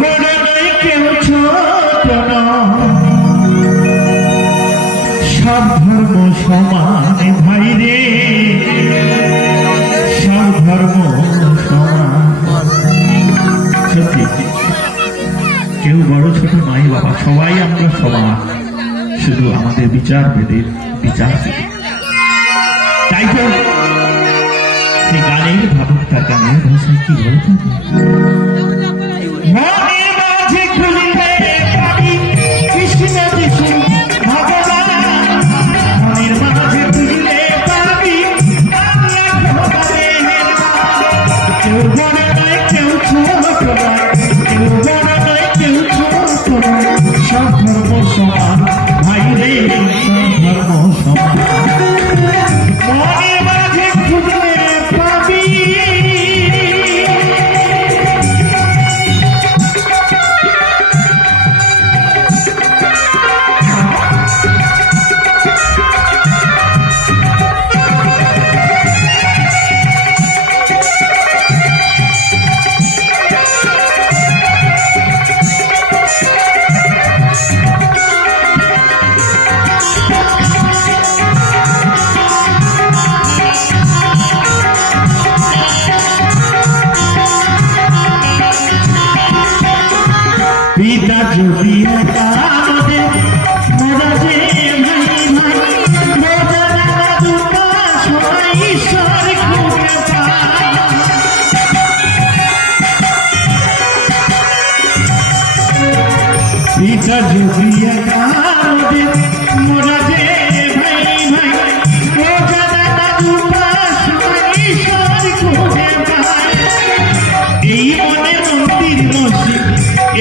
বড় নয় কেউ ছোট নয়, সব ধর্ম সমান ভাই রে, সব ধর্ম সমান। সত্যি কেউ বড় ছোট নয় বাবা, সবাই আমরা সমান, শুধু আমাদের বিচার ভেদের বিচার ভেদে। তাই তো এই গানের ভাবুক তার গানের ভাষায় কি বলতে সব ধর্ম সমান ভাই রে, সব ধর্ম সমান। মনের মাঝে খুঁজলে পাবি, পিতা যদি আমাদের মোরা যে ভাই ভাই, মোরা দাদা দুটা সবাই ঈশ্বর খুঁজে পায়। পিতা যদি আমাদের মোরা যে ভাই ভাই, মোরা দাদা দুটা সবাই ঈশ্বর খুঁজে পায়। এই মনে মন্দির মসজিদ,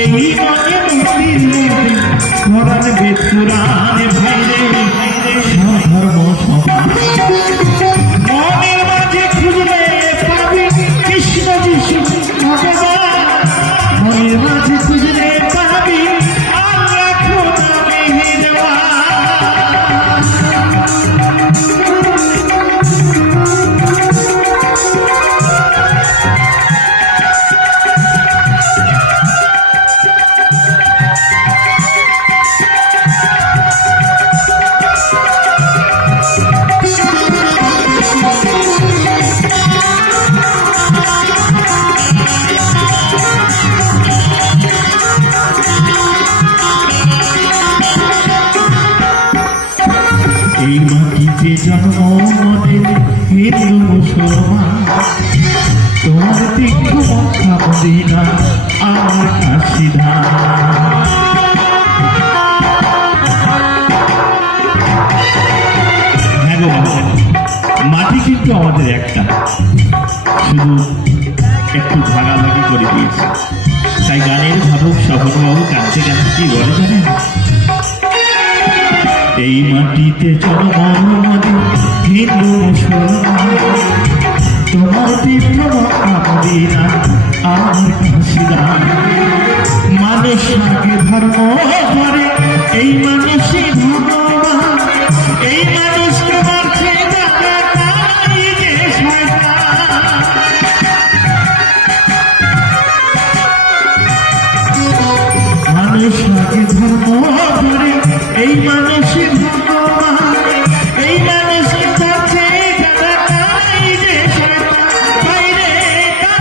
এই মনে মন্দির মসজিদ, কোরআন বেদ পুরাণ ভাই রে, সব ধর্ম সমান। মনের মাঝে খুঁজলে পাবি কৃষ্ণ যিশু ভগবান, মনের মাঝে খুঁজলে পাবি আল্লাহ খোদা মেহেরবান। এই মাটিতে জন্ম আমাদের হিন্দু মুসলমান, তোমার তীর্থ মক্কা মদিনা আমার কাশী ধাম। হ্যাঁ গো বাবা, মাটি কিন্তু আমাদের একটা, শুধু একটু ভাগাভাগি করে দিয়েছে। তাই গানের ভাবুক স্বপনবাবু কাঁদতে কাঁদতে কি বলে জানেন? এই মাটিতে জন্ম আমাদের হিন্দু মুসলমান, তোমার তীর্থ মক্কা মদিনা আমার কাশী ধাম। মানুষ আগে ধর্ম করে, এই মানুষই ভগবান, এই মানুষকে মারছে তাই যে শয়তান। মানুষ আগে ধর্ম করে, এই মানুষই ভগবান, এই মানুষকে মারছে তাই যে শয়তান,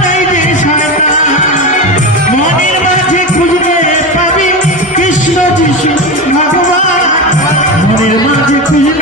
তাই যে শয়তান। মনের মাঝে খুঁজলে পাবি কৃষ্ণ যিশু ভগবান, মনের মাঝে খুঁজলে